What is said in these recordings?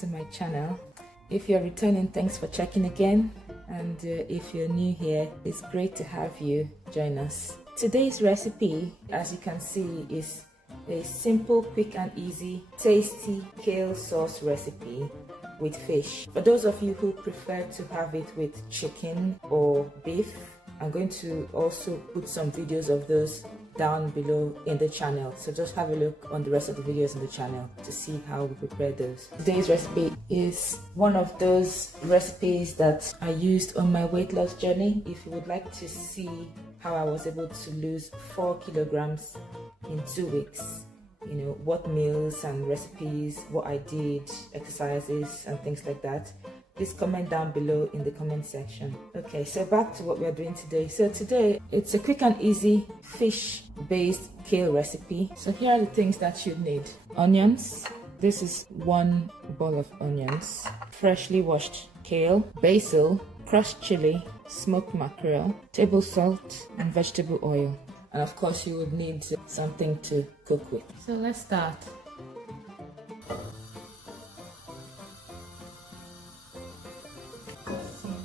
to my channel. If you're returning, thanks for checking again, and if you're new here, it's great to have you join us. Today's recipe, as you can see, is a simple, quick and easy, tasty kale sauce recipe with fish. For those of you who prefer to have it with chicken or beef, I'm going to also put some videos of those down below in the channel, so just have a look on the rest of the videos in the channel to see how we prepare those. Today's recipe is one of those recipes that I used on my weight loss journey. If you would like to see how I was able to lose 4 kilograms in 2 weeks, you know, what meals and recipes, what I did, exercises and things like that, please comment down below in the comment section. Okay, so back to what we are doing today. So today it's a quick and easy fish based kale recipe. So here are the things that you need. Onions. This is 1 ball of onions, freshly washed kale, basil, crushed chili, smoked mackerel, table salt and vegetable oil. And of course you would need something to cook with. So let's start.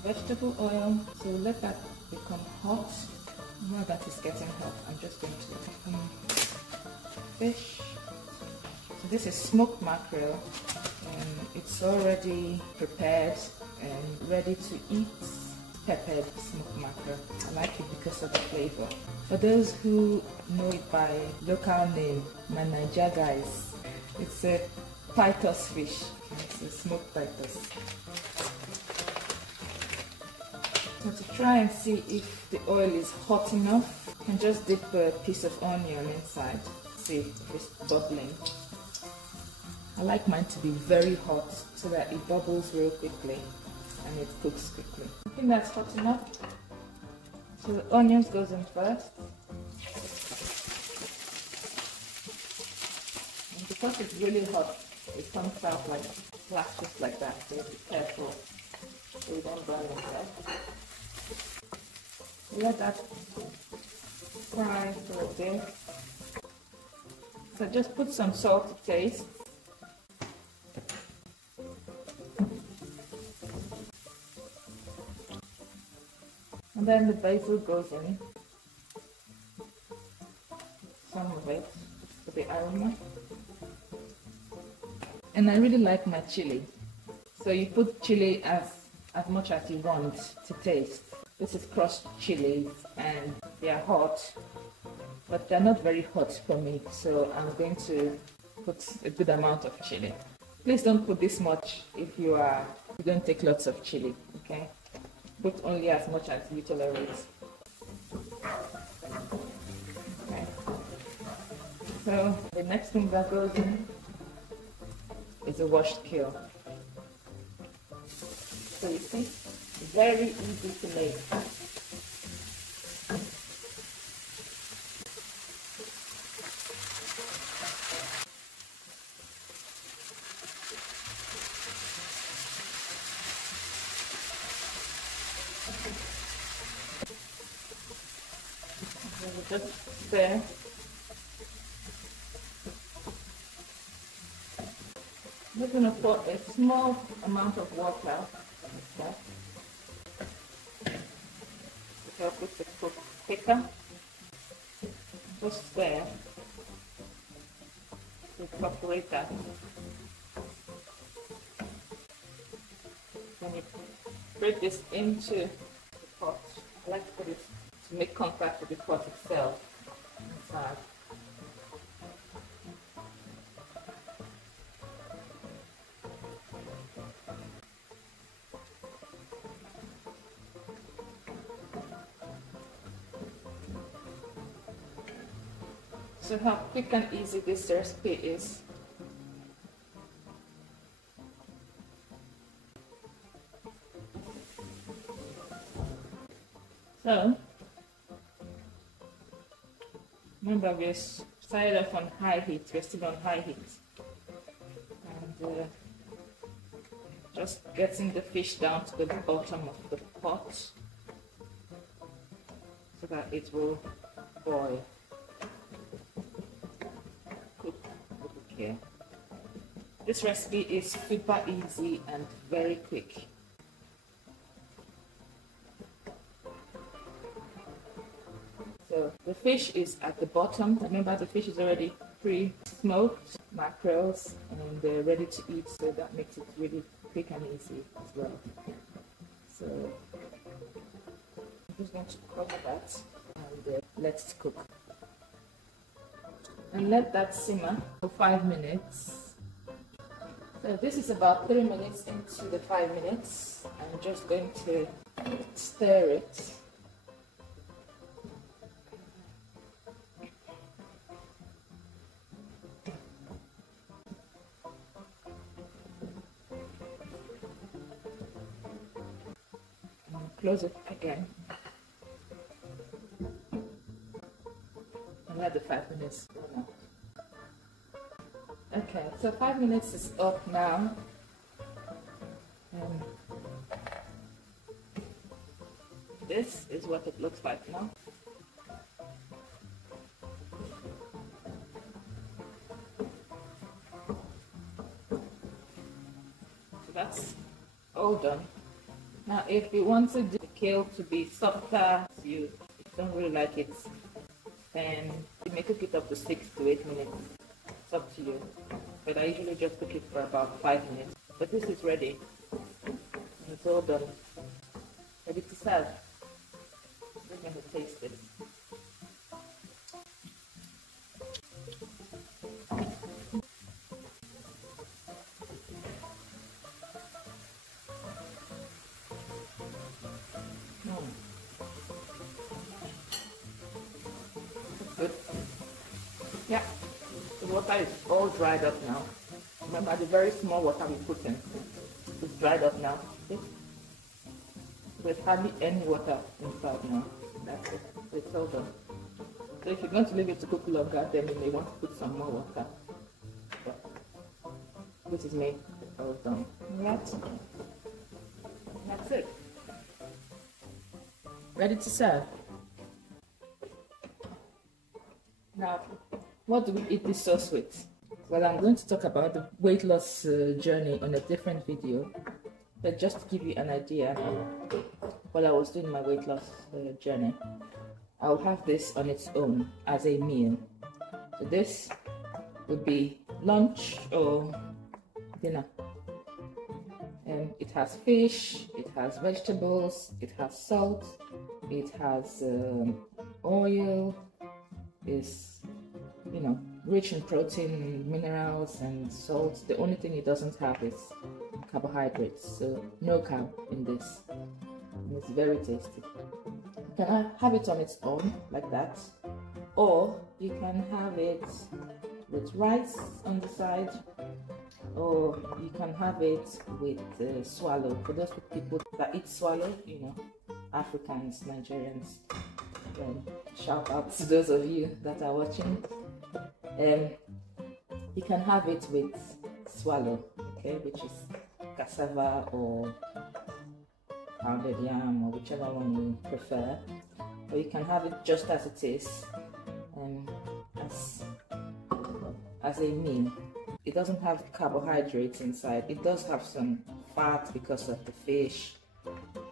Vegetable oil, so let that become hot. Now that it's getting hot, I'm just going to fish. So this is smoked mackerel, and it's already prepared and ready to eat. Peppered smoked mackerel. I like it because of the flavor. For those who know it by local name, my Niger guys, it's a Titus fish. It's a smoked Titus. So to try and see if the oil is hot enough, you can just dip a piece of onion inside, see if it's bubbling. I like mine to be very hot so that it bubbles real quickly and it cooks quickly. I think that's hot enough. So the onions goes in first. And because it's really hot, it comes out like flashes like that, so be careful so you don't burn yourself. Let that fry for a bit. So just put some salt to taste. And then the basil goes in. Some of it for the aroma. And I really like my chili. So you put chili as much as you want to taste. This is crushed chilies and they are hot, but they're not very hot for me, so I'm going to put a good amount of chili. Please don't put this much if you don't take lots of chili, okay? Put only as much as you tolerate. Okay. So the next thing that goes in is a washed kale. So you see, very easy to make. Just there. We're going to pour a small amount of water. To help it to cook quicker. Just there to incorporate that. When you put this into the pot, I like to put it to make contact with the pot itself inside. So how quick and easy this recipe is. So, remember we started off on high heat, we're still on high heat. And just getting the fish down to the bottom of the pot so that it will boil. Cook with care. This recipe is super easy and very quick. So the fish is at the bottom. Remember, the fish is already pre-smoked, mackerels, and they're ready to eat, so that makes it really quick and easy as well. So I'm just going to cover that and let it cook. And let that simmer for 5 minutes. So this is about 3 minutes into the 5 minutes. I'm just going to stir it. Close it again and let the 5 minutes run out. Okay, so 5 minutes is up now. This is what it looks like now. So that's all done. Now, if you wanted the kale to be softer, you don't really like it, then you may cook it up to 6 to 8 minutes. It's up to you. But I usually just cook it for about 5 minutes. But this is ready. It's all done. Ready to serve. We're going to taste it. Good. Yeah, the water is all dried up now. Remember, the very small water we put in is dried up now. See? There's hardly any water inside now. That's it. It's all done. So if you're going to leave it to cook longer, then you may want to put some more water. But this is me. It's all done. Right. That's it. Ready to serve. Now, what do we eat this sauce with? Well, I'm going to talk about the weight loss journey on a different video, but just to give you an idea while I was doing my weight loss journey, I'll have this on its own as a meal. So this would be lunch or dinner. And it has fish, it has vegetables, it has salt, it has oil, is, you know, rich in protein, minerals and salt. The only thing it doesn't have is carbohydrates, so no carb in this. And it's very tasty. You can have it on its own like that, or you can have it with rice on the side, or you can have it with swallow. For those people that eat swallow, you know, Africans, Nigerians, shout out to those of you that are watching. You can have it with swallow, okay, which is cassava or pounded yam, or whichever one you prefer. Or you can have it just as it is, as a meal. It doesn't have carbohydrates inside. It does have some fat because of the fish.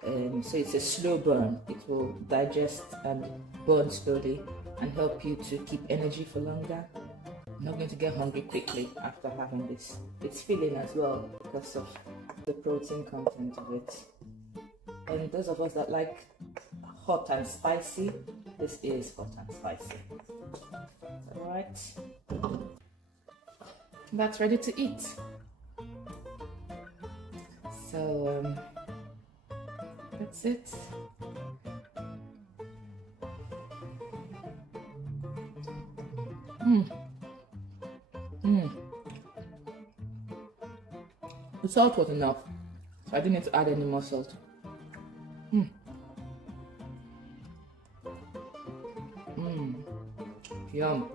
So it's a slow burn. It will digest and burn slowly and help you to keep energy for longer. I'm not going to get hungry quickly after having this. It's filling as well because of the protein content of it. And those of us that like hot and spicy, this is hot and spicy. Alright, that's ready to eat. So that's it. The salt was enough, so I didn't need to add any more salt. Yum.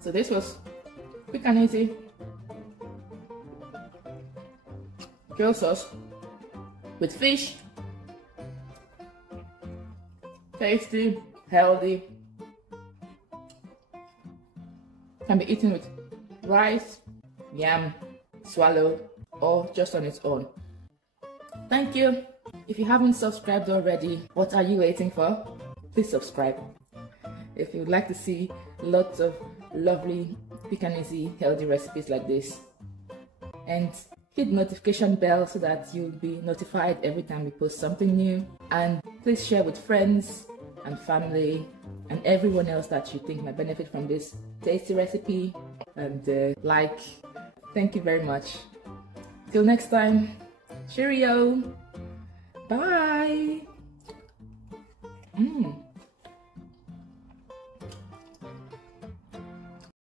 So this was quick and easy kale sauce with fish. Tasty, healthy, can be eaten with rice, yam, swallow, or just on its own. Thank you. If you haven't subscribed already, what are you waiting for? Please subscribe. If you would like to see lots of lovely, quick and easy, healthy recipes like this. And hit the notification bell so that you'll be notified every time we post something new. And please share with friends and family and everyone else that you think might benefit from this tasty recipe. And like. Thank you very much. Till next time, cheerio. Bye.